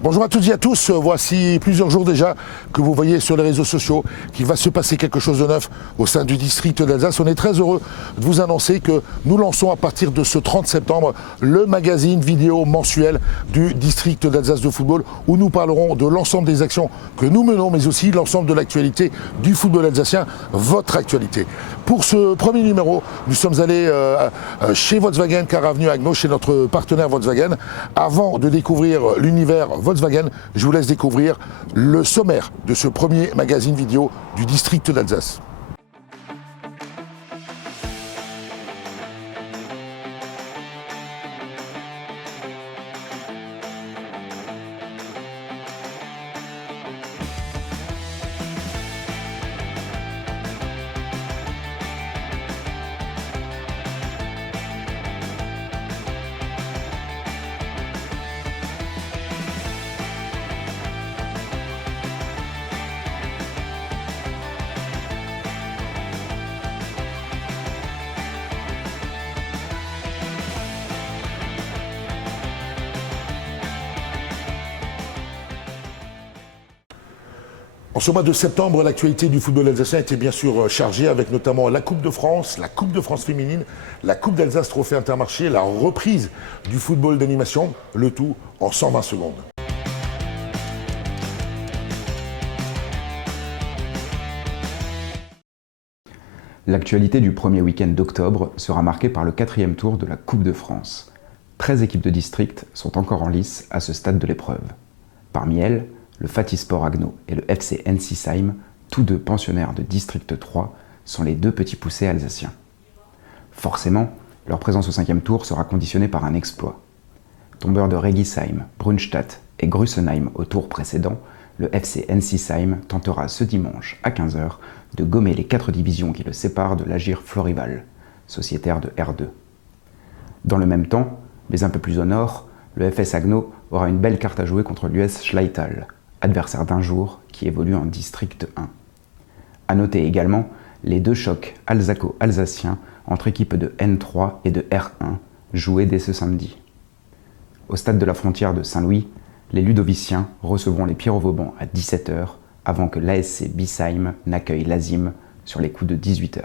Bonjour à toutes et à tous, voici plusieurs jours déjà que vous voyez sur les réseaux sociaux qu'il va se passer quelque chose de neuf au sein du district d'Alsace. On est très heureux de vous annoncer que nous lançons à partir de ce 30 septembre le magazine vidéo mensuel du district d'Alsace de football où nous parlerons de l'ensemble des actions que nous menons mais aussi l'ensemble de l'actualité du football alsacien, votre actualité. Pour ce premier numéro, nous sommes allés chez Volkswagen car avenue Agno, chez notre partenaire Volkswagen. Avant de découvrir l'univers Volkswagen, je vous laisse découvrir le sommaire de ce premier magazine vidéo du district d'Alsace. En ce mois de septembre, l'actualité du football alsacien était bien sûr chargée avec notamment la Coupe de France féminine, la Coupe d'Alsace Trophée Intermarché, la reprise du football d'animation, le tout en 120 secondes. L'actualité du premier week-end d'octobre sera marquée par le 4e tour de la Coupe de France. 13 équipes de district sont encore en lice à ce stade de l'épreuve. Parmi elles, le Fatisport Agno et le FC Ensisheim, tous deux pensionnaires de District 3, sont les deux petits poussés alsaciens. Forcément, leur présence au 5e tour sera conditionnée par un exploit. Tombeur de Regisheim, Brunstadt et Grussenheim au tour précédent, le FC Ensisheim tentera ce dimanche à 15 h de gommer les 4 divisions qui le séparent de l'Agir Florival, sociétaire de R2. Dans le même temps, mais un peu plus au nord, le FS Agno aura une belle carte à jouer contre l'US Schleital, adversaire d'un jour qui évolue en District 1. A noter également les deux chocs alsaco-alsaciens entre équipes de N3 et de R1 joués dès ce samedi. Au stade de la frontière de Saint-Louis, les Ludoviciens recevront les Pierre-Vauban à 17 h avant que l'ASC Bisheim n'accueille l'Azim sur les coups de 18 h.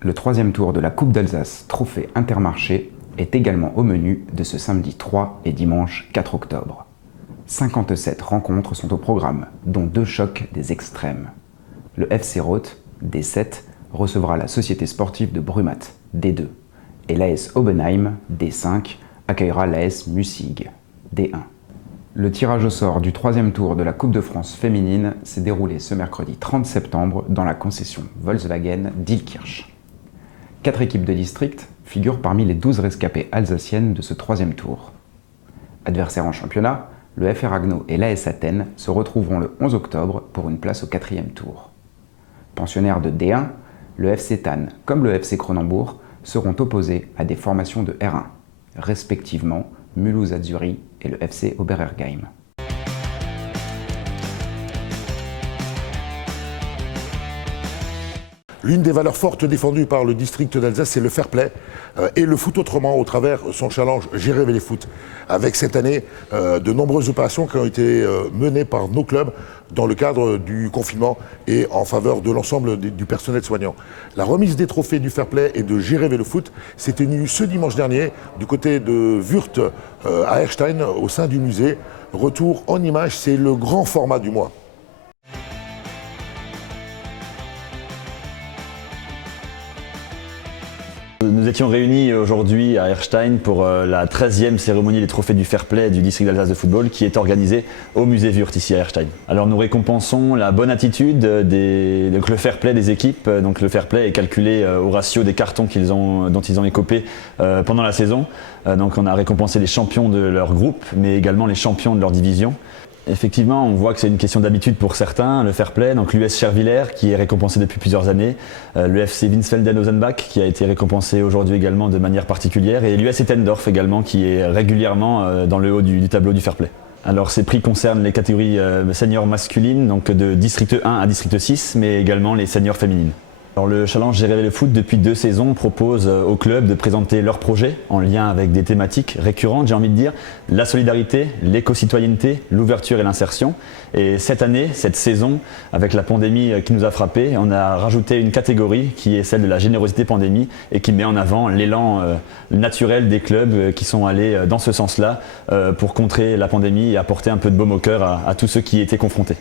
Le 3e tour de la Coupe d'Alsace Trophée Intermarché est également au menu de ce samedi 3 et dimanche 4 octobre. 57 rencontres sont au programme, dont 2 chocs des extrêmes. Le FC Roth, D7, recevra la Société Sportive de Brumath, D2, et l'AS Obenheim, D5, accueillera l'AS Mussig, D1. Le tirage au sort du 3e tour de la Coupe de France féminine s'est déroulé ce mercredi 30 septembre dans la concession Volkswagen d'Illkirch. 4 équipes de district figurent parmi les 12 rescapées alsaciennes de ce 3e tour. Adversaires en championnat, le FR Agno et l'AS Athènes se retrouveront le 11 octobre pour une place au 4e tour. Pensionnaires de D1, le FC Tann comme le FC Cronenbourg seront opposés à des formations de R1, respectivement Mulhouse Azzurri et le FC Oberergheim. L'une des valeurs fortes défendues par le district d'Alsace, c'est le fair play et le foot autrement au travers son challenge J'ai rêvé les foot. Avec cette année, de nombreuses opérations qui ont été menées par nos clubs dans le cadre du confinement et en faveur de l'ensemble du personnel soignant. La remise des trophées du fair play et de J'ai rêvé le foot s'est tenue ce dimanche dernier du côté de Wurt à Erstein au sein du musée. Retour en images, c'est le grand format du mois. Nous étions réunis aujourd'hui à Erstein pour la 13e cérémonie des trophées du fair play du district d'Alsace de football qui est organisée au musée Wurt ici à Erstein. Alors nous récompensons la bonne attitude, donc le fair play des équipes. Donc le fair play est calculé au ratio des cartons dont ils ont écopé pendant la saison. Donc on a récompensé les champions de leur groupe mais également les champions de leur division. Effectivement, on voit que c'est une question d'habitude pour certains, le fair play, donc l'US Chervillers qui est récompensé depuis plusieurs années, le FC Winsfelden-Osenbach qui a été récompensé aujourd'hui également de manière particulière et l'US Ettendorf également qui est régulièrement dans le haut du tableau du fair play. Alors ces prix concernent les catégories seniors masculines, donc de district 1 à district 6, mais également les seniors féminines. Alors le Challenge J'ai rêvé le foot depuis 2 saisons propose aux clubs de présenter leurs projets en lien avec des thématiques récurrentes, j'ai envie de dire, la solidarité, l'éco-citoyenneté, l'ouverture et l'insertion. Et cette année, cette saison, avec la pandémie qui nous a frappés, on a rajouté une catégorie qui est celle de la générosité pandémie et qui met en avant l'élan naturel des clubs qui sont allés dans ce sens-là pour contrer la pandémie et apporter un peu de baume au cœur à tous ceux qui y étaient confrontés.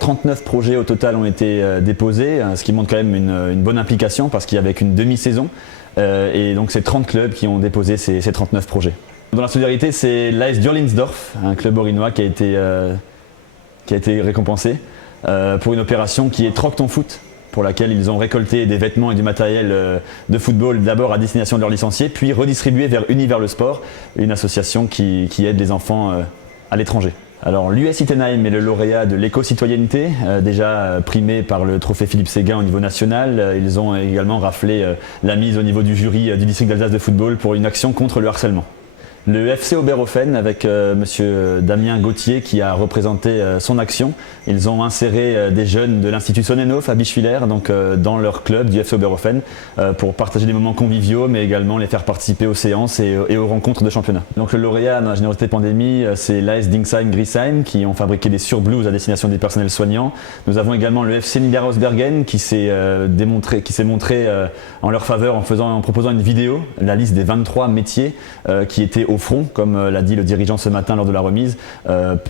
39 projets au total ont été déposés, ce qui montre quand même une bonne implication parce qu'il y avait qu'une demi-saison et donc c'est 30 clubs qui ont déposé ces 39 projets. Dans la solidarité, c'est l'AS Dürlinsdorf, un club orinois qui a été récompensé pour une opération qui est Troque ton foot, pour laquelle ils ont récolté des vêtements et du matériel de football d'abord à destination de leurs licenciés, puis redistribué vers Univers le Sport, une association qui aide les enfants à l'étranger. Alors l'US Itenheim est le lauréat de l'éco-citoyenneté, déjà primé par le trophée Philippe Séguin au niveau national. Ils ont également raflé la mise au niveau du jury du district d'Alsace de football pour une action contre le harcèlement. Le FC Oberhofen avec monsieur Damien Gauthier qui a représenté son action. Ils ont inséré des jeunes de l'Institut Sonnenhof à Bischwiller donc, dans leur club du FC Oberhofen pour partager des moments conviviaux mais également les faire participer aux séances et aux rencontres de championnat. Donc le lauréat dans la générosité pandémie c'est l'AS Dingsheim-Griesheim qui ont fabriqué des surblouses à destination des personnels soignants. Nous avons également le FC Niederhausbergen qui s'est montré en leur faveur en proposant une vidéo, la liste des 23 métiers qui étaient au front, comme l'a dit le dirigeant ce matin lors de la remise,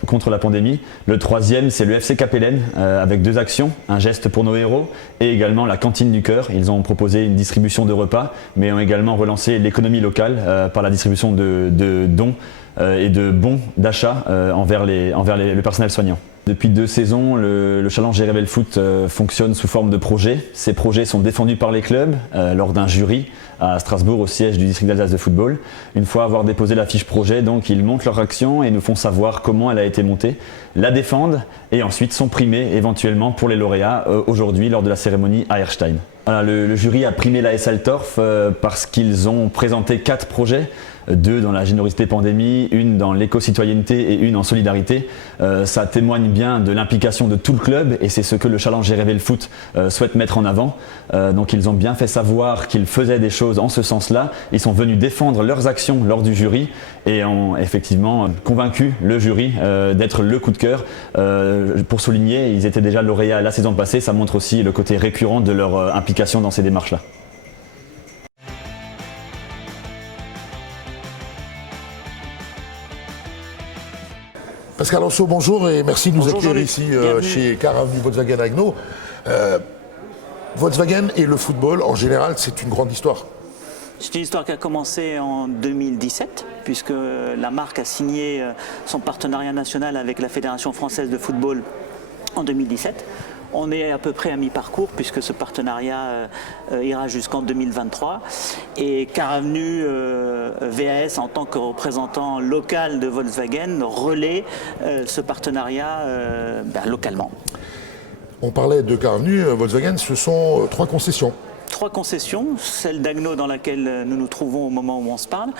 contre la pandémie. Le troisième, c'est le FC Capellen, avec 2 actions, un geste pour nos héros et également la cantine du cœur. Ils ont proposé une distribution de repas, mais ont également relancé l'économie locale par la distribution de dons et de bons d'achat envers le personnel soignant. Depuis 2 saisons, le Challenge J'ai rêvé le foot fonctionne sous forme de projets. Ces projets sont défendus par les clubs lors d'un jury à Strasbourg, au siège du district d'Alsace de football. Une fois avoir déposé la fiche projet, donc ils montent leur action et nous font savoir comment elle a été montée, la défendent et ensuite sont primés éventuellement pour les lauréats aujourd'hui lors de la cérémonie à Erstein. Voilà, le jury a primé l'AS Altorf parce qu'ils ont présenté 4 projets. 2 dans la générosité pandémie, une dans l'éco-citoyenneté et une en solidarité. Ça témoigne bien de l'implication de tout le club et c'est ce que le Challenge J'ai rêvé le foot souhaite mettre en avant. Donc ils ont bien fait savoir qu'ils faisaient des choses en ce sens-là. Ils sont venus défendre leurs actions lors du jury et ont effectivement convaincu le jury d'être le coup de cœur. Pour souligner, ils étaient déjà lauréats la saison passée. Ça montre aussi le côté récurrent de leur implication dans ces démarches-là. Pascal Anceau, bonjour et merci de nous accueillir ici chez Car Avenue Volkswagen avec nous. Volkswagen et le football, en général, c'est une grande histoire. C'est une histoire qui a commencé en 2017, puisque la marque a signé son partenariat national avec la Fédération française de football en 2017. On est à peu près à mi-parcours puisque ce partenariat ira jusqu'en 2023 et Car Avenue VAS en tant que représentant local de Volkswagen relaie ce partenariat localement. On parlait de Car Avenue, Volkswagen, ce sont 3 concessions. 3 concessions, celle d'Agno dans laquelle nous nous trouvons au moment où on se parle,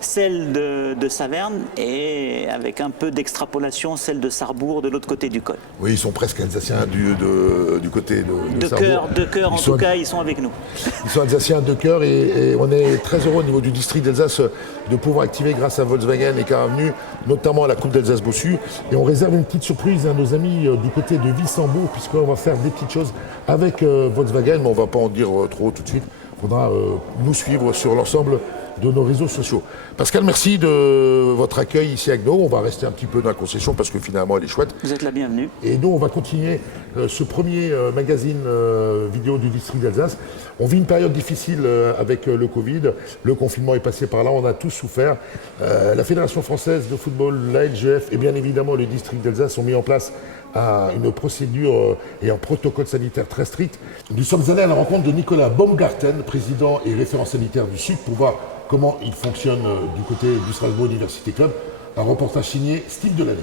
celle de Saverne et avec un peu d'extrapolation, celle de Sarrebourg de l'autre côté du col. Oui, ils sont presque alsaciens du côté de Sarrebourg. De cœur, en tout cas, ils sont avec nous. Ils sont alsaciens de cœur et on est très heureux au niveau du district d'Alsace de pouvoir activer grâce à Volkswagen et Car Avenue, notamment à la Coupe d'Alsace Bossu. Et on réserve une petite surprise à nos amis du côté de Wissembourg puisqu'on va faire des petites choses avec Volkswagen, mais on ne va pas en dire trop tout de suite. Il faudra nous suivre sur l'ensemble de nos réseaux sociaux. Pascal, merci de votre accueil ici à Agno. On va rester un petit peu dans la concession parce que finalement elle est chouette. Vous êtes la bienvenue. Et nous, on va continuer ce premier magazine vidéo du district d'Alsace. On vit une période difficile avec le Covid. Le confinement est passé par là, on a tous souffert. La Fédération française de football, la LGF et bien évidemment le district d'Alsace ont mis en place une procédure et un protocole sanitaire très strict. Nous sommes allés à la rencontre de Nicolas Baumgarten, président et référent sanitaire du Sud, pour voir comment il fonctionne du côté du Strasbourg Université Club. Un reportage signé Steve Delaney.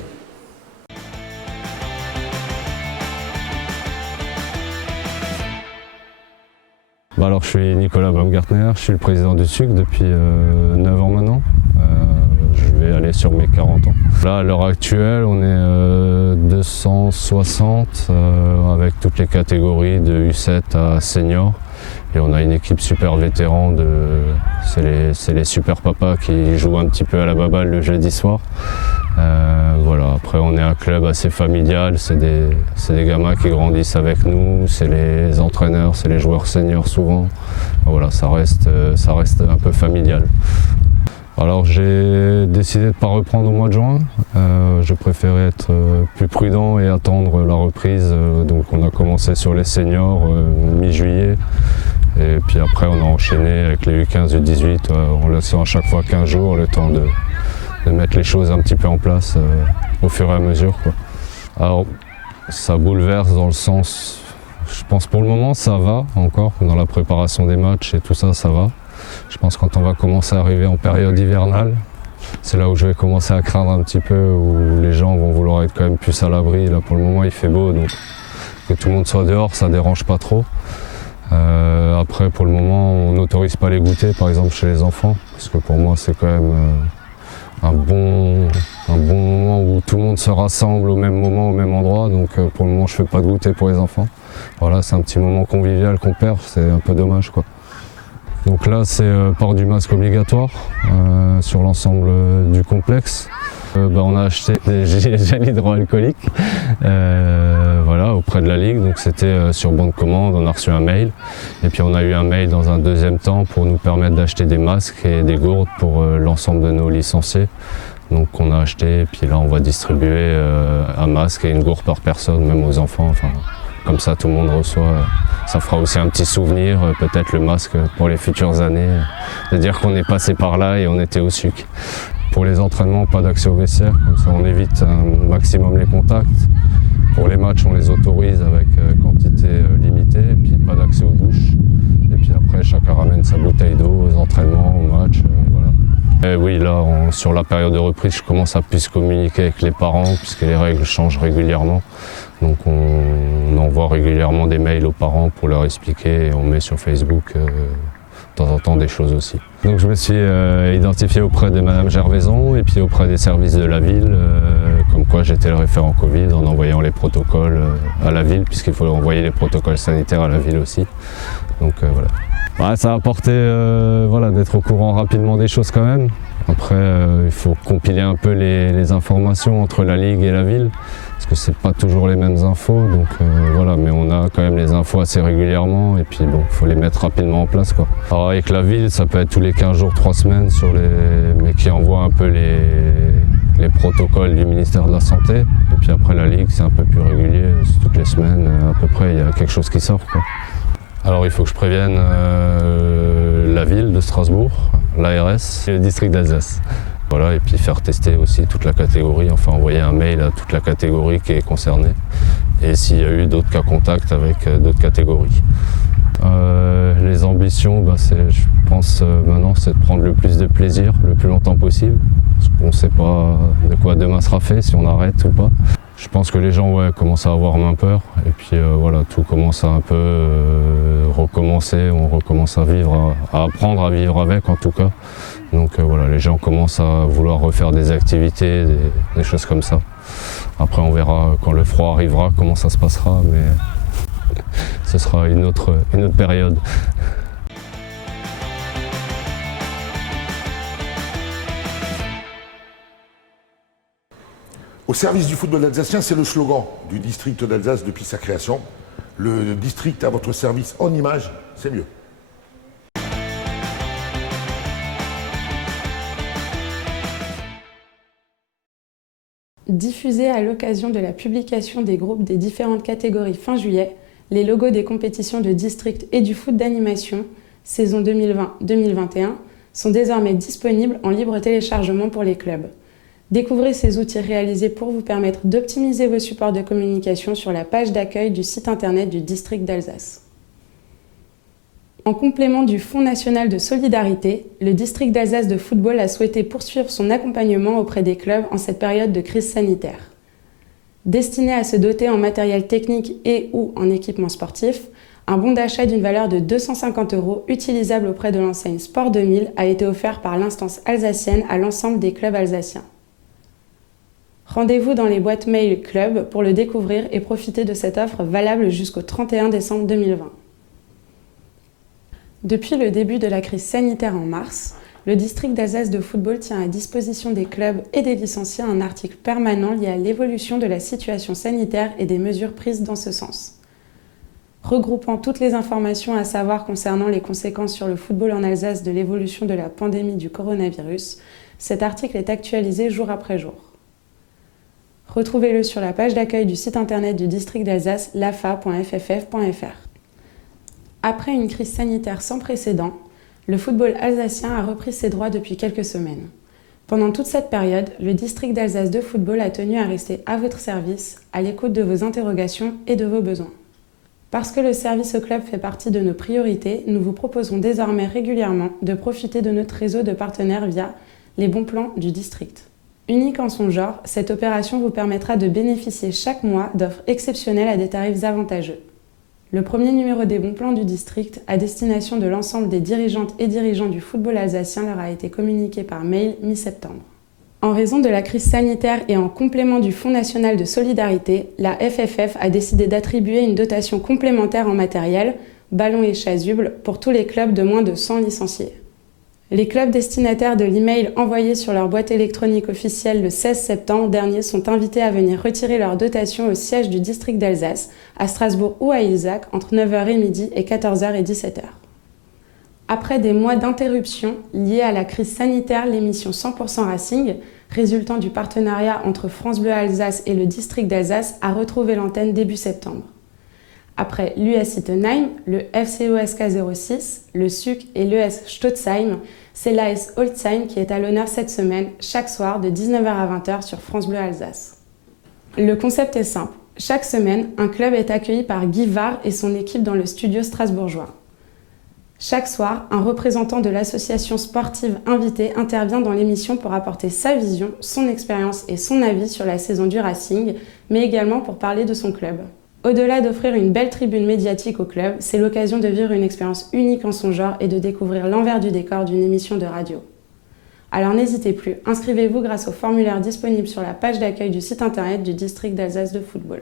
Alors, je suis Nicolas Baumgartner, je suis le président du SUC depuis 9 ans maintenant. Je vais aller sur mes 40 ans. Là, à l'heure actuelle, on est 260 avec toutes les catégories de U7 à senior. Et on a une équipe super vétéran, c'est les super papas qui jouent un petit peu à la baballe le jeudi soir. Voilà. Après on est un club assez familial, c'est des gamins qui grandissent avec nous, c'est les entraîneurs, c'est les joueurs seniors souvent. Voilà, ça reste un peu familial. Alors j'ai décidé de ne pas reprendre au mois de juin, je préférais être plus prudent et attendre la reprise, donc on a commencé sur les seniors mi-juillet et puis après on a enchaîné avec les U15 et U18 en laissant à chaque fois 15 jours le temps de mettre les choses un petit peu en place au fur et à mesure, quoi. Alors ça bouleverse dans le sens, je pense pour le moment ça va encore, dans la préparation des matchs et tout ça, ça va. Je pense que quand on va commencer à arriver en période hivernale, c'est là où je vais commencer à craindre un petit peu, où les gens vont vouloir être quand même plus à l'abri. Là pour le moment il fait beau, donc que tout le monde soit dehors, ça dérange pas trop. Après pour le moment on n'autorise pas les goûters par exemple chez les enfants, parce que pour moi c'est quand même un bon moment où tout le monde se rassemble au même moment, au même endroit, donc pour le moment je fais pas de goûter pour les enfants. Voilà, c'est un petit moment convivial qu'on perd, c'est un peu dommage, quoi. Donc là c'est port du masque obligatoire sur l'ensemble du complexe. On a acheté des gels hydroalcooliques voilà, auprès de la Ligue, donc c'était sur bon de commande, on a reçu un mail et puis on a eu un mail dans un deuxième temps pour nous permettre d'acheter des masques et des gourdes pour l'ensemble de nos licenciés. Donc on a acheté et puis là on va distribuer un masque et une gourde par personne, même aux enfants. Enfin, comme ça tout le monde reçoit. Ça fera aussi un petit souvenir, peut-être le masque pour les futures années, de dire qu'on est passé par là et on était au SUC. Pour les entraînements, pas d'accès au vestiaire, comme ça on évite un maximum les contacts. Pour les matchs, on les autorise avec quantité limitée, et puis pas d'accès aux douches. Et puis après, chacun ramène sa bouteille d'eau aux entraînements, aux matchs, voilà. Et oui, là, sur la période de reprise, je commence à plus communiquer avec les parents, puisque les règles changent régulièrement. Donc on envoie régulièrement des mails aux parents pour leur expliquer et on met sur Facebook de temps en temps des choses aussi. Donc je me suis identifié auprès de Madame Gervaison et puis auprès des services de la ville, comme quoi j'étais le référent Covid en envoyant les protocoles à la ville, puisqu'il faut envoyer les protocoles sanitaires à la ville aussi. Donc voilà. Ouais, ça a apporté voilà, d'être au courant rapidement des choses quand même. Après, il faut compiler un peu les informations entre la Ligue et la ville, parce que c'est pas toujours les mêmes infos, donc voilà, mais on a quand même les infos assez régulièrement, et puis bon, il faut les mettre rapidement en place, quoi. Alors avec la ville, ça peut être tous les 15 jours, 3 semaines, mais qui envoie un peu les protocoles du ministère de la Santé, et puis après la Ligue, c'est un peu plus régulier, toutes les semaines, à peu près, il y a quelque chose qui sort, quoi. Alors il faut que je prévienne la ville de Strasbourg, l'ARS et le district d'Alsace. Voilà, et puis faire tester aussi toute la catégorie, enfin envoyer un mail à toute la catégorie qui est concernée. Et s'il y a eu d'autres cas contacts avec d'autres catégories. Les ambitions, je pense maintenant, c'est de prendre le plus de plaisir le plus longtemps possible. Parce qu'on ne sait pas de quoi demain sera fait, si on arrête ou pas. Je pense que les gens commencent à avoir moins peur et puis voilà, tout commence à un peu recommencer, on recommence à vivre, à apprendre à vivre avec en tout cas. Donc voilà, les gens commencent à vouloir refaire des activités, des choses comme ça. Après on verra quand le froid arrivera comment ça se passera, mais ce sera une autre période. Au service du football alsacien, c'est le slogan du district d'Alsace depuis sa création. Le district à votre service en images, c'est mieux. Diffusés à l'occasion de la publication des groupes des différentes catégories fin juillet, les logos des compétitions de district et du foot d'animation, saison 2020-2021, sont désormais disponibles en libre téléchargement pour les clubs. Découvrez ces outils réalisés pour vous permettre d'optimiser vos supports de communication sur la page d'accueil du site internet du district d'Alsace. En complément du Fonds national de solidarité, le district d'Alsace de football a souhaité poursuivre son accompagnement auprès des clubs en cette période de crise sanitaire. Destiné à se doter en matériel technique et ou en équipement sportif, un bon d'achat d'une valeur de 250 € utilisable auprès de l'enseigne Sport 2000 a été offert par l'instance alsacienne à l'ensemble des clubs alsaciens. Rendez-vous dans les boîtes mail club pour le découvrir et profiter de cette offre valable jusqu'au 31 décembre 2020. Depuis le début de la crise sanitaire en mars, le district d'Alsace de football tient à disposition des clubs et des licenciés un article permanent lié à l'évolution de la situation sanitaire et des mesures prises dans ce sens. Regroupant toutes les informations à savoir concernant les conséquences sur le football en Alsace de l'évolution de la pandémie du coronavirus, cet article est actualisé jour après jour. Retrouvez-le sur la page d'accueil du site internet du district d'Alsace, lafa.fff.fr. Après une crise sanitaire sans précédent, le football alsacien a repris ses droits depuis quelques semaines. Pendant toute cette période, le district d'Alsace de football a tenu à rester à votre service, à l'écoute de vos interrogations et de vos besoins. Parce que le service au club fait partie de nos priorités, nous vous proposons désormais régulièrement de profiter de notre réseau de partenaires via les bons plans du district. Unique en son genre, cette opération vous permettra de bénéficier chaque mois d'offres exceptionnelles à des tarifs avantageux. Le premier numéro des bons plans du district, à destination de l'ensemble des dirigeantes et dirigeants du football alsacien, leur a été communiqué par mail mi-septembre. En raison de la crise sanitaire et en complément du Fonds national de solidarité, la FFF a décidé d'attribuer une dotation complémentaire en matériel, ballons et chasubles, pour tous les clubs de moins de 100 licenciés. Les clubs destinataires de l'email envoyé sur leur boîte électronique officielle le 16 septembre dernier sont invités à venir retirer leur dotation au siège du district d'Alsace, à Strasbourg ou à Ilzac, entre 9h et midi et 14h et 17h. Après des mois d'interruption liés à la crise sanitaire, l'émission 100% Racing, résultant du partenariat entre France Bleu Alsace et le district d'Alsace, a retrouvé l'antenne début septembre. Après l'US Ittenheim, le FCOSK 06, le SUC et l'ES Stotzheim, c'est l'AS Holzheim qui est à l'honneur cette semaine, chaque soir de 19h à 20h sur France Bleu Alsace. Le concept est simple. Chaque semaine, un club est accueilli par Guy Var et son équipe dans le studio strasbourgeois. Chaque soir, un représentant de l'association sportive invitée intervient dans l'émission pour apporter sa vision, son expérience et son avis sur la saison du Racing, mais également pour parler de son club. Au-delà d'offrir une belle tribune médiatique au club, c'est l'occasion de vivre une expérience unique en son genre et de découvrir l'envers du décor d'une émission de radio. Alors n'hésitez plus, inscrivez-vous grâce au formulaire disponible sur la page d'accueil du site internet du district d'Alsace de football.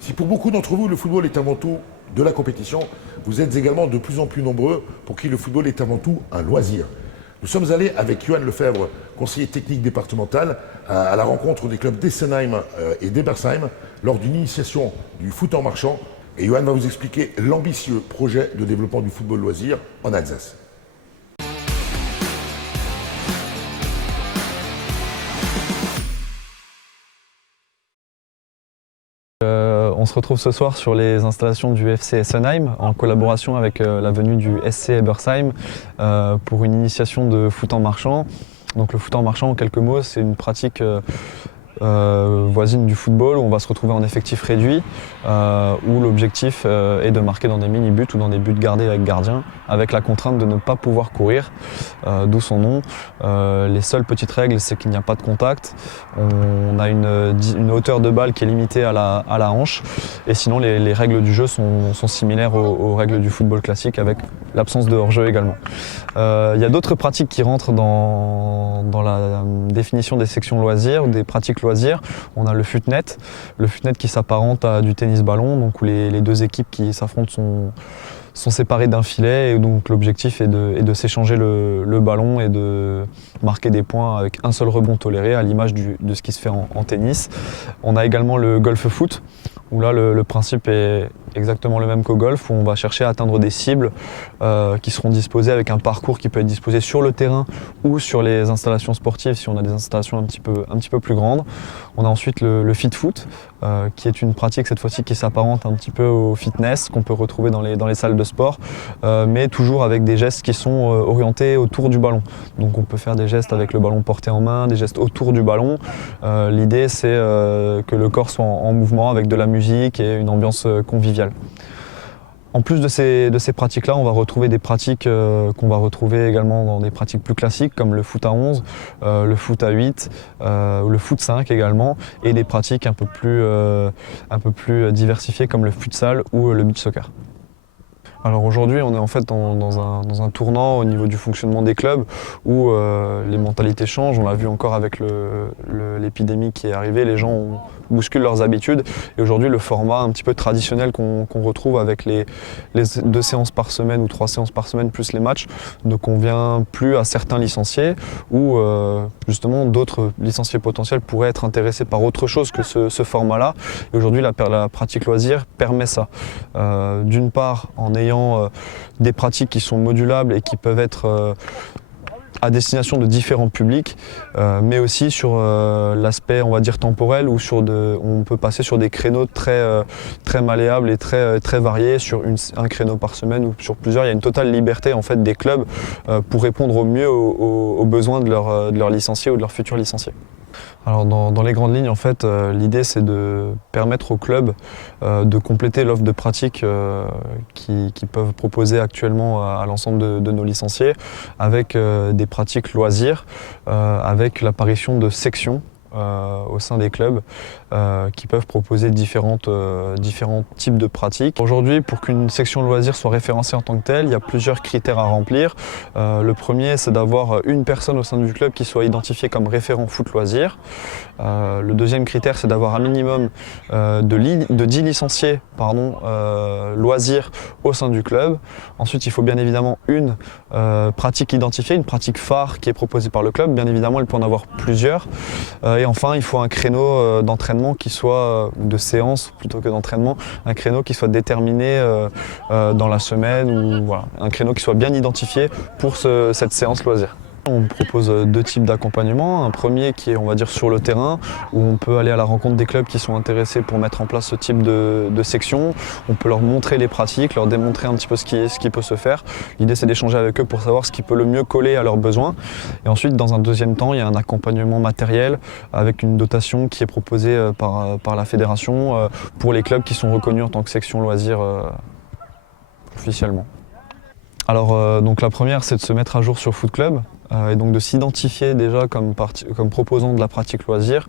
Si pour beaucoup d'entre vous, le football est avant tout de la compétition, vous êtes également de plus en plus nombreux pour qui le football est avant tout un loisir. Nous sommes allés avec Johan Lefebvre, conseiller technique départemental, à la rencontre des clubs d'Essenheim et d'Ebersheim lors d'une initiation du foot en marchant. Et Johan va vous expliquer l'ambitieux projet de développement du football loisir en Alsace. On se retrouve ce soir sur les installations du FC Essenheim en collaboration avec la venue du SC Ebersheim pour une initiation de foot en marchant. Donc le foot en marchant, en quelques mots, c'est une pratique voisine du football où on va se retrouver en effectif réduit, où l'objectif est de marquer dans des mini-buts ou dans des buts gardés avec gardien, avec la contrainte de ne pas pouvoir courir, d'où son nom. Les seules petites règles, c'est qu'il n'y a pas de contact. On a une hauteur de balle qui est limitée à la hanche, et sinon les règles du jeu sont similaires aux règles du football classique, avec l'absence de hors-jeu également. Il y a d'autres pratiques qui rentrent dans la définition des sections loisirs, des pratiques loisirs. On a le futnet qui s'apparente à du tennis-ballon, donc où les deux équipes qui s'affrontent sont séparées d'un filet, et donc l'objectif est de s'échanger le ballon et de marquer des points avec un seul rebond toléré, à l'image de ce qui se fait en tennis. On a également le golf-foot, où là le principe est exactement le même qu'au golf, où on va chercher à atteindre des cibles qui seront disposées avec un parcours qui peut être disposé sur le terrain ou sur les installations sportives si on a des installations un petit peu plus grandes. On a ensuite le fit-foot, qui est une pratique cette fois-ci qui s'apparente un petit peu au fitness qu'on peut retrouver dans les salles de sport, mais toujours avec des gestes qui sont orientés autour du ballon. Donc on peut faire des gestes avec le ballon porté en main, des gestes autour du ballon. L'idée c'est que le corps soit en mouvement avec de la musique et une ambiance conviviale. En plus de ces pratiques-là, on va retrouver des pratiques qu'on va retrouver également dans des pratiques plus classiques comme le foot à 11, le foot à 8, le foot 5 également, et des pratiques un peu plus diversifiées comme le futsal ou le beach soccer. Alors aujourd'hui, on est en fait dans un tournant au niveau du fonctionnement des clubs où les mentalités changent. On l'a vu encore avec l'épidémie qui est arrivée. Les gens ont bousculent leurs habitudes. Et aujourd'hui, le format un petit peu traditionnel qu'on retrouve avec les 2 séances par semaine ou 3 séances par semaine plus les matchs ne convient plus à certains licenciés ou justement d'autres licenciés potentiels pourraient être intéressés par autre chose que ce format-là. Et aujourd'hui, la pratique loisir permet ça. D'une part, en ayant des pratiques qui sont modulables et qui peuvent être à destination de différents publics, mais aussi sur l'aspect, on va dire, temporel, où on peut passer sur des créneaux très malléables et très variés, sur un créneau par semaine ou sur plusieurs. Il y a une totale liberté en fait, des clubs pour répondre au mieux aux besoins de leurs licenciés ou de leurs futurs licenciés. Alors dans les grandes lignes, en fait, l'idée c'est de permettre aux clubs de compléter l'offre de pratique qu'ils peuvent proposer actuellement à l'ensemble de nos licenciés avec des pratiques loisirs, avec l'apparition de sections au sein des clubs qui peuvent proposer différents types de pratiques. Aujourd'hui, pour qu'une section loisirs soit référencée en tant que telle, il y a plusieurs critères à remplir. Le premier, c'est d'avoir une personne au sein du club qui soit identifiée comme référent foot loisirs. Le deuxième critère, c'est d'avoir un minimum de 10 licenciés loisirs au sein du club. Ensuite, il faut bien évidemment une pratique identifiée, une pratique phare qui est proposée par le club. Bien évidemment, il peut en avoir plusieurs. Et enfin, il faut un créneau d'entraînement qui soit, de séance plutôt que d'entraînement, un créneau qui soit déterminé dans la semaine, ou voilà, un créneau qui soit bien identifié pour cette séance loisir. On propose 2 types d'accompagnement. Un premier qui est, on va dire, sur le terrain, où on peut aller à la rencontre des clubs qui sont intéressés pour mettre en place ce type de section. On peut leur montrer les pratiques, leur démontrer un petit peu ce qui peut se faire. L'idée, c'est d'échanger avec eux pour savoir ce qui peut le mieux coller à leurs besoins. Et ensuite, dans un deuxième temps, il y a un accompagnement matériel avec une dotation qui est proposée par la fédération pour les clubs qui sont reconnus en tant que section loisirs officiellement. Alors, donc la première, c'est de se mettre à jour sur Foot Club. Et donc de s'identifier déjà comme proposant de la pratique loisir.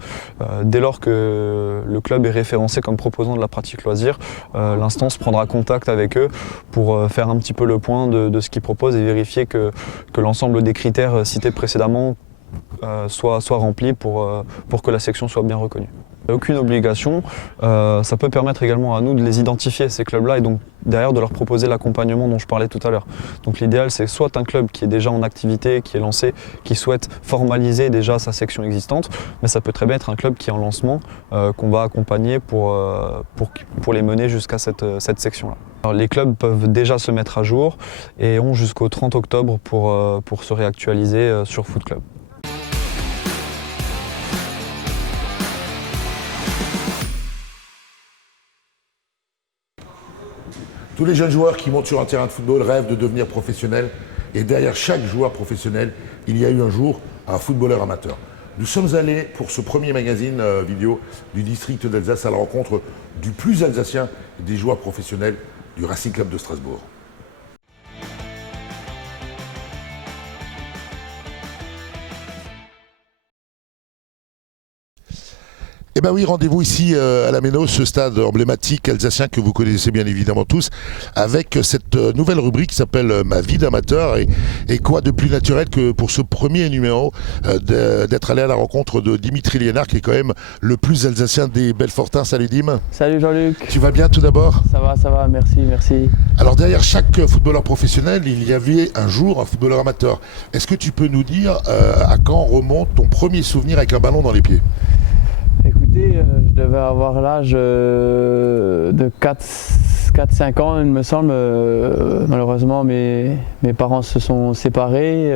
Dès lors que le club est référencé comme proposant de la pratique loisir, l'instance prendra contact avec eux pour faire un petit peu le point de ce qu'ils proposent et vérifier que l'ensemble des critères cités précédemment soit rempli pour que la section soit bien reconnue. Aucune obligation, ça peut permettre également à nous de les identifier, ces clubs-là, et donc derrière de leur proposer l'accompagnement dont je parlais tout à l'heure. Donc l'idéal, c'est soit un club qui est déjà en activité, qui est lancé, qui souhaite formaliser déjà sa section existante, mais ça peut très bien être un club qui est en lancement, qu'on va accompagner pour les mener jusqu'à cette section-là. Alors, les clubs peuvent déjà se mettre à jour et ont jusqu'au 30 octobre pour se réactualiser sur Foot Club. Tous les jeunes joueurs qui montent sur un terrain de football rêvent de devenir professionnels. Et derrière chaque joueur professionnel, il y a eu un jour un footballeur amateur. Nous sommes allés pour ce premier magazine vidéo du district d'Alsace à la rencontre du plus alsacien des joueurs professionnels du Racing Club de Strasbourg. Eh bien oui, rendez-vous ici à la Méno, ce stade emblématique alsacien que vous connaissez bien évidemment tous, avec cette nouvelle rubrique qui s'appelle Ma vie d'amateur. Et quoi de plus naturel que pour ce premier numéro d'être allé à la rencontre de Dimitri Liénard, qui est quand même le plus alsacien des Belfortins. Salut Dim. Salut Jean-Luc. Tu vas bien tout d'abord? Ça va, merci. Alors derrière chaque footballeur professionnel, il y avait un jour un footballeur amateur. Est-ce que tu peux nous dire à quand remonte ton premier souvenir avec un ballon dans les pieds? Écoutez, je devais avoir l'âge de 4-5 ans, il me semble. Malheureusement, mes parents se sont séparés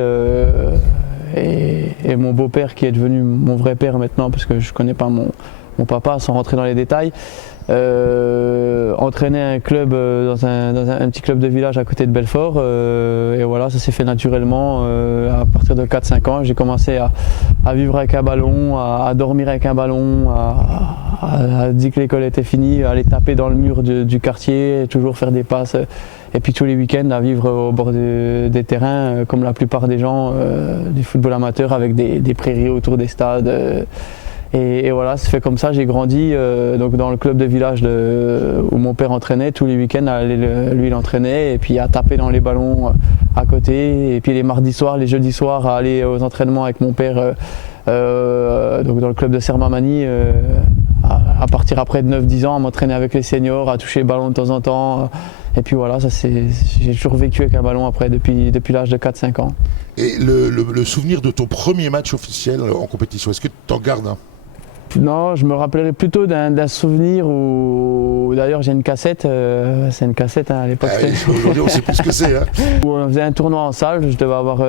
et mon beau-père, qui est devenu mon vrai père maintenant, parce que je ne connais pas mon papa, sans rentrer dans les détails, entraînait un club dans un petit club de village à côté de Belfort, et voilà, ça s'est fait naturellement. À partir de 4-5 ans, j'ai commencé à vivre avec un ballon, à dormir avec un ballon, à dire que l'école était finie, à aller taper dans le mur du quartier, toujours faire des passes, et puis tous les week-ends à vivre au bord des terrains, comme la plupart des gens du football amateur, avec des prairies autour des stades. Et voilà, c'est fait comme ça, j'ai grandi donc dans le club de village où mon père entraînait. Tous les week-ends, lui il entraînait, et puis à taper dans les ballons à côté. Et puis les mardis soirs, les jeudis soirs, à aller aux entraînements avec mon père donc dans le club de Sermamani, à partir après de 9-10 ans, à m'entraîner avec les seniors, à toucher le ballon de temps en temps. Et puis voilà, j'ai toujours vécu avec un ballon après depuis l'âge de 4-5 ans. Et le souvenir de ton premier match officiel en compétition, est-ce que tu en gardes un? Non, je me rappellerai plutôt d'un souvenir où, d'ailleurs j'ai une cassette, c'est une cassette à l'époque. Aujourd'hui on sait plus ce que c'est. Hein. Où on faisait un tournoi en salle, je devais avoir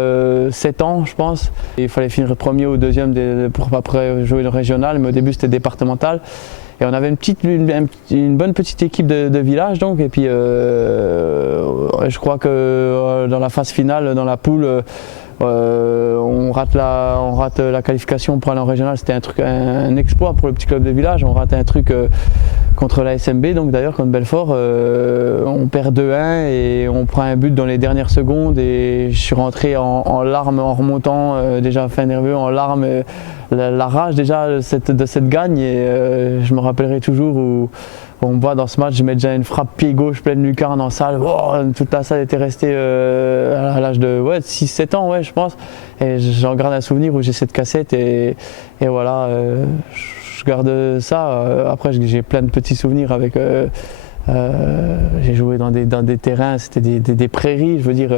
7 ans je pense. Et il fallait finir premier ou deuxième pour après jouer le régional, mais au début c'était départemental. Et on avait une bonne petite équipe de village donc, et puis je crois que dans la phase finale, dans la poule, on rate la qualification pour aller en régional. C'était un exploit pour le petit club de village. On rate un truc contre la SMB, donc d'ailleurs contre Belfort. On perd 2-1 et on prend un but dans les dernières secondes. Et je suis rentré en larmes en remontant, déjà fin nerveux, en larmes. La rage déjà de cette gagne. Et je me rappellerai toujours où on me voit dans ce match, je mets déjà une frappe pied gauche pleine lucarne en salle. Oh, toute la salle était restée à l'âge de 6-7 ans, je pense. Et j'en garde un souvenir où j'ai cette cassette et voilà, je garde ça. Après, j'ai plein de petits souvenirs avec. J'ai joué dans des terrains, c'était des prairies, je veux dire,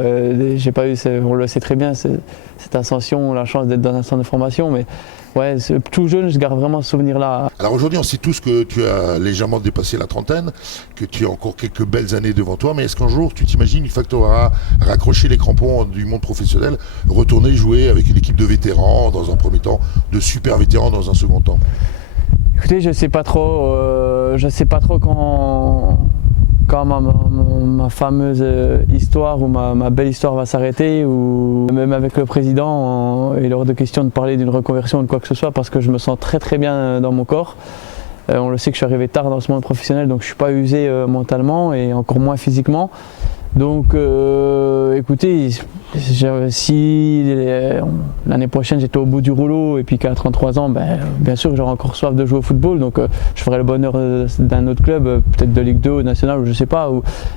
j'ai pas eu, on le sait très bien, cette ascension, la chance d'être dans un centre de formation, mais ouais, tout jeune, je garde vraiment ce souvenir-là. Alors aujourd'hui, on sait tous que tu as légèrement dépassé la trentaine, que tu as encore quelques belles années devant toi, mais est-ce qu'un jour, tu t'imagines, une fois que tu auras raccroché les crampons du monde professionnel, retourner jouer avec une équipe de vétérans dans un premier temps, de super vétérans dans un second temps? Écoutez, je sais pas trop quand ma fameuse histoire ou ma belle histoire va s'arrêter, ou même avec le président, il est hors de question de parler d'une reconversion ou de quoi que ce soit, parce que je me sens très très bien dans mon corps. On le sait que je suis arrivé tard dans ce monde professionnel, donc je ne suis pas usé mentalement et encore moins physiquement. Donc écoutez, si l'année prochaine j'étais au bout du rouleau et puis qu'à 33 ans, bien sûr j'aurai encore soif de jouer au football, donc je ferai le bonheur d'un autre club, peut-être de Ligue 2 ou National, ou je sais pas.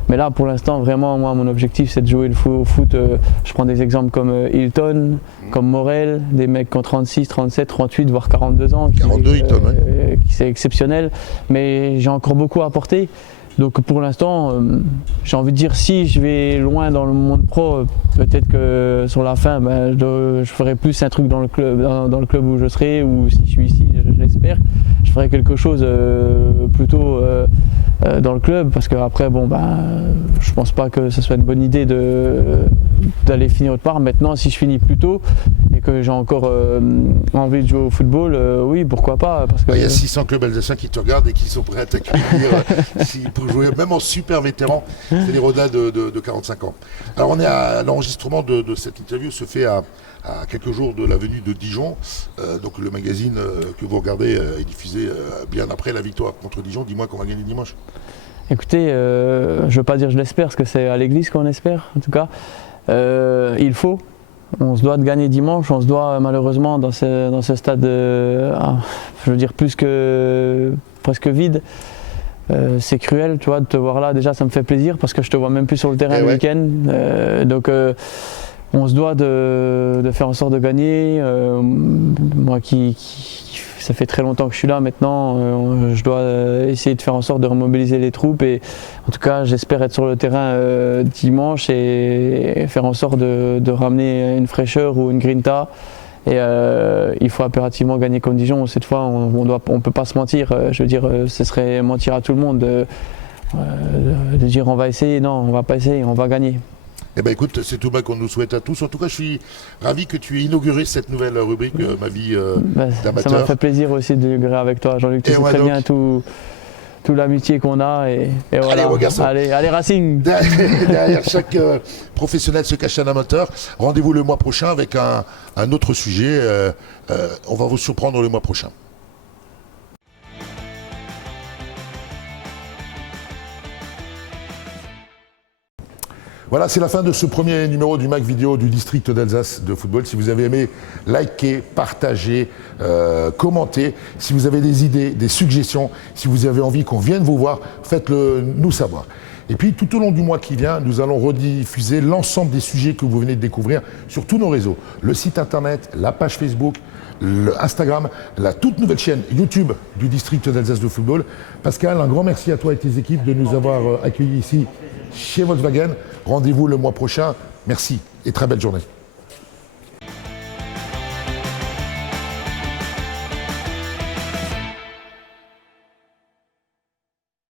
Mais là pour l'instant vraiment moi mon objectif c'est de jouer au foot. Je prends des exemples comme Hilton, comme Morel, des mecs qui ont 36, 37, 38 voire 42 ans. 42 Hilton, c'est exceptionnel, mais j'ai encore beaucoup à apporter. Donc pour l'instant, j'ai envie de dire, si je vais loin dans le monde pro, peut-être que sur la fin, je ferai plus un truc dans le club où je serai, ou si je suis ici, je l'espère, je ferai quelque chose plutôt dans le club, parce qu'après, je pense pas que ce soit une bonne idée d'aller finir autre part. Maintenant, si je finis plus tôt et que j'ai encore envie de jouer au football, oui, pourquoi pas. Parce que, il y a 600 clubs alsaciens qui te regardent et qui sont prêts à t'accueillir pour jouer, même en super vétéran, c'est des rodins de 45 ans. Alors on est à l'enregistrement de cette interview, se fait à quelques jours de la venue de Dijon. Donc le magazine que vous regardez est diffusé bien après la victoire contre Dijon. Dis-moi qu'on va gagner dimanche. Écoutez, je ne veux pas dire je l'espère, parce que c'est à l'église qu'on espère, en tout cas. Il faut. On se doit de gagner dimanche, on se doit malheureusement dans ce stade, je veux dire plus que presque vide. C'est cruel, tu vois, de te voir là. Déjà, ça me fait plaisir parce que je te vois même plus sur le terrain le week-end. Donc, on se doit de faire en sorte de gagner. Moi, ça fait très longtemps que je suis là maintenant. Je dois essayer de faire en sorte de remobiliser les troupes. Et en tout cas, j'espère être sur le terrain dimanche et faire en sorte de ramener une fraîcheur ou une grinta. Et il faut impérativement gagner contre Dijon. Cette fois, on ne peut pas se mentir. Je veux dire, ce serait mentir à tout le monde de dire on va essayer. Non, on ne va pas essayer, on va gagner. Eh bien écoute, c'est tout bas qu'on nous souhaite à tous. En tout cas, je suis ravi que tu aies inauguré cette nouvelle rubrique, ma vie d'amateur. Ça m'a fait plaisir aussi d'inaugurer avec toi, Jean-Luc. Tu sais très bien tout l'amitié qu'on a. Et voilà. Allez Racing. Derrière chaque professionnel se cache un amateur. Rendez-vous le mois prochain avec un autre sujet. On va vous surprendre le mois prochain. Voilà, c'est la fin de ce premier numéro du MAC Vidéo du district d'Alsace de football. Si vous avez aimé, likez, partagez, commentez. Si vous avez des idées, des suggestions, si vous avez envie qu'on vienne vous voir, faites-le nous savoir. Et puis, tout au long du mois qui vient, nous allons rediffuser l'ensemble des sujets que vous venez de découvrir sur tous nos réseaux. Le site internet, la page Facebook, le Instagram, la toute nouvelle chaîne YouTube du district d'Alsace de football. Pascal, un grand merci à toi et tes équipes de nous avoir accueillis ici chez Volkswagen. Rendez-vous le mois prochain. Merci et très belle journée.